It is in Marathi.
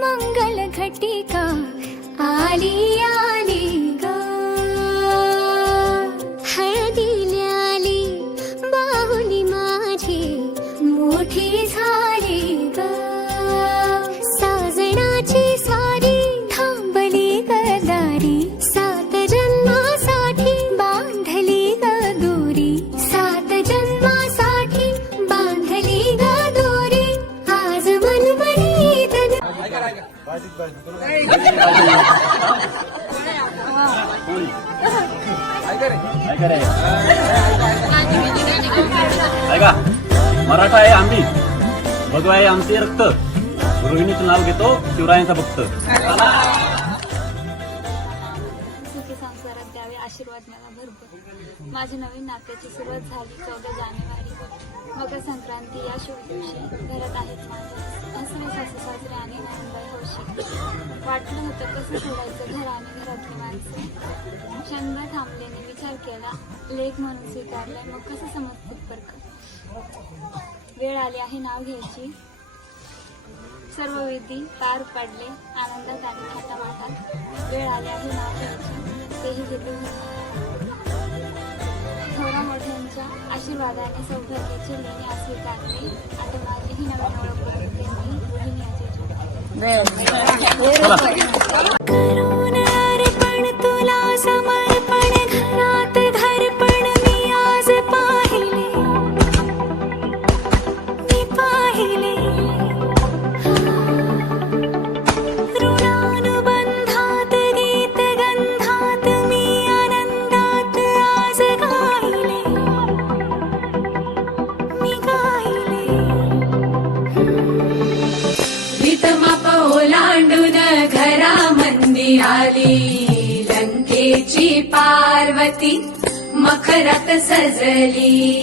मंगल घटिका आली आली ग हळदीला आली बाहुली माझी मोठी झाली ग साजणाची सारी थांबली गदारी सात जन्मासाठी बांधली ग दोरी सात जन्मासाठी बांधली ग दोरी आज मनमनीत ऐका मराठा आहे आम्ही भगवा आहे आमचे रक्त रोहिणीचं नाव घेतो शिवरायांचा भक्त सुखी संसारात द्यावे आशीर्वाद मला भरपूर माझ्या नवीन नात्याची सुरुवात झाली 14 जानेवारी मकर संक्रांती या शुभ दिवशी घरात आहेत माझ्या हसरे सासू सासरे आणि नंदबाई हौशी वाटलं होतं कसं सोडायचं घर आणि घरातली माणसं क्षणभर थांबल्याने विचार केला लेख म्हणून स्वीकारलाय मग कसं समजतात परक वेळ आली आहे नाव घ्यायची सर्व विधी पार पडले आनंदात आणि थाटामाटात वेळ आली आहे नाव घ्यायची तेही घेते थोडा मोठ्यांच्या आशीर्वादाने सौभाग्याचे लेणे स्वीकारले आता माझीही नवीन ओळख करून त्यांनी रोहिणी करून अर्पण तुला समर्पण घरात घरपण मी आज पाहिले ऋणानुबंधात गीत गंधात मी आनंदात आज गायले मी गायले भीतमाप ओलांडून घरामंदी आली लंकेची पार्वती मखरात सजली